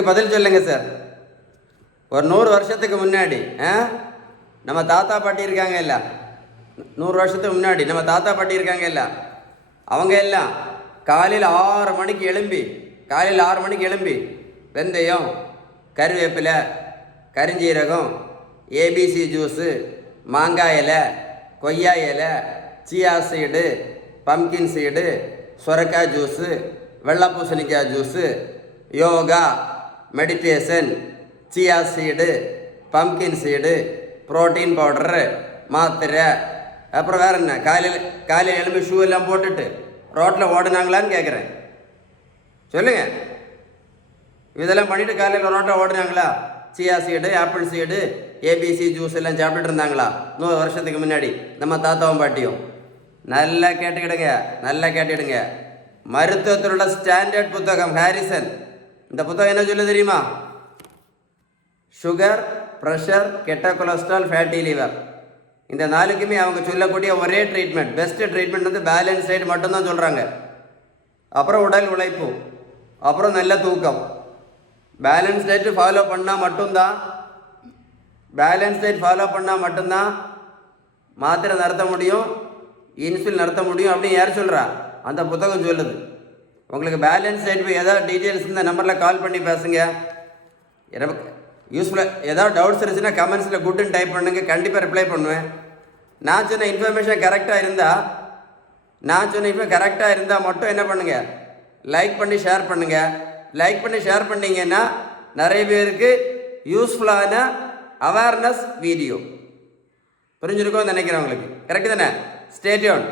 நீங்கள் பதில் சொல்லுங்கள் சார். ஒரு 100 வருஷத்துக்கு முன்னாடி நம்ம தாத்தா பாட்டி இருக்காங்க இல்லை, 100 வருஷத்துக்கு முன்னாடி நம்ம தாத்தா பாட்டி இருக்காங்க இல்லை, அவங்க எல்லாம் காலையில் 6 மணிக்கு எழும்பி வெந்தயம், கருவேப்பிலை, கரிஞ்சீரகம், ஏபிசி ஜூஸு, மாங்காய் இலை, கொய்யா இலை, சியா சீடு, பம்கின் சீடு, சுரக்காய் ஜூஸு, வெள்ளை பூசணிக்காய் juice, yoga, meditation, chia seed, pumpkin seed, protein powder, மாத்திரை, அப்புறம் வேறு என்ன, காலையில் எழும்பி ஷூ எல்லாம் போட்டுட்டு ரோட்டில் ஓடினாங்களான்னு கேட்குறேன். சொல்லுங்கள், இதெல்லாம் பண்ணிவிட்டு காலையில் ரோட்டில் ஓடினாங்களா? Chia seed, apple seed, ABC juice எல்லாம் சாப்பிட்டுட்டு இருந்தாங்களா 100 வருஷத்துக்கு முன்னாடி நம்ம தாத்தாவும் பாட்டியும்? நல்லா கேட்டுக்கிடுங்க. மருத்துவத்தில் உள்ள ஸ்டாண்டர்ட் புத்தகம் ஹாரிசன். இந்த புத்தகம் என்ன சொல்ல தெரியுமா? சுகர், ப்ரெஷர், கெட்ட கொலஸ்ட்ரால், ஃபேட்டி லிவர், இந்த 4க்குமே அவங்க சொல்லக்கூடிய ஒரே ட்ரீட்மெண்ட், பெஸ்ட் ட்ரீட்மெண்ட் வந்து பேலன்ஸ் டயட் மட்டும்தான் சொல்கிறாங்க. அப்புறம் உடல் உழைப்பு, அப்புறம் நல்ல தூக்கம். பேலன்ஸ் டயட் ஃபாலோ பண்ணால் மட்டும்தான் மாத்திரை நடத்த முடியும், இன்சுலின் நடத்த முடியும் அப்படின்னு யார் சொல்கிறா? அந்த புத்தகம் சொல்லுது. உங்களுக்கு பேலன்ஸ் டயட் ஏதாவது டீட்டெயில்ஸ் இந்த நம்பரில் கால் பண்ணி பேசுங்க. யூஸ்ஃபுல்லாக ஏதாவது டவுட்ஸ் இருந்துச்சுன்னா கமெண்ட்ஸில் குட்டுன்னு டைப் பண்ணுங்கள், கண்டிப்பாக ரிப்ளை பண்ணுவேன். நான் சொன்ன இன்ஃபர்மேஷன் கரெக்டாக இருந்தால் மட்டும் என்ன பண்ணுங்கள், லைக் பண்ணி ஷேர் பண்ணிங்கன்னா நிறைய பேருக்கு யூஸ்ஃபுல்லான அவேர்னஸ் வீடியோ புரிஞ்சிருக்கோன்னு நினைக்கிறேன். உங்களுக்கு கரெக்டு தானே? Stay tuned.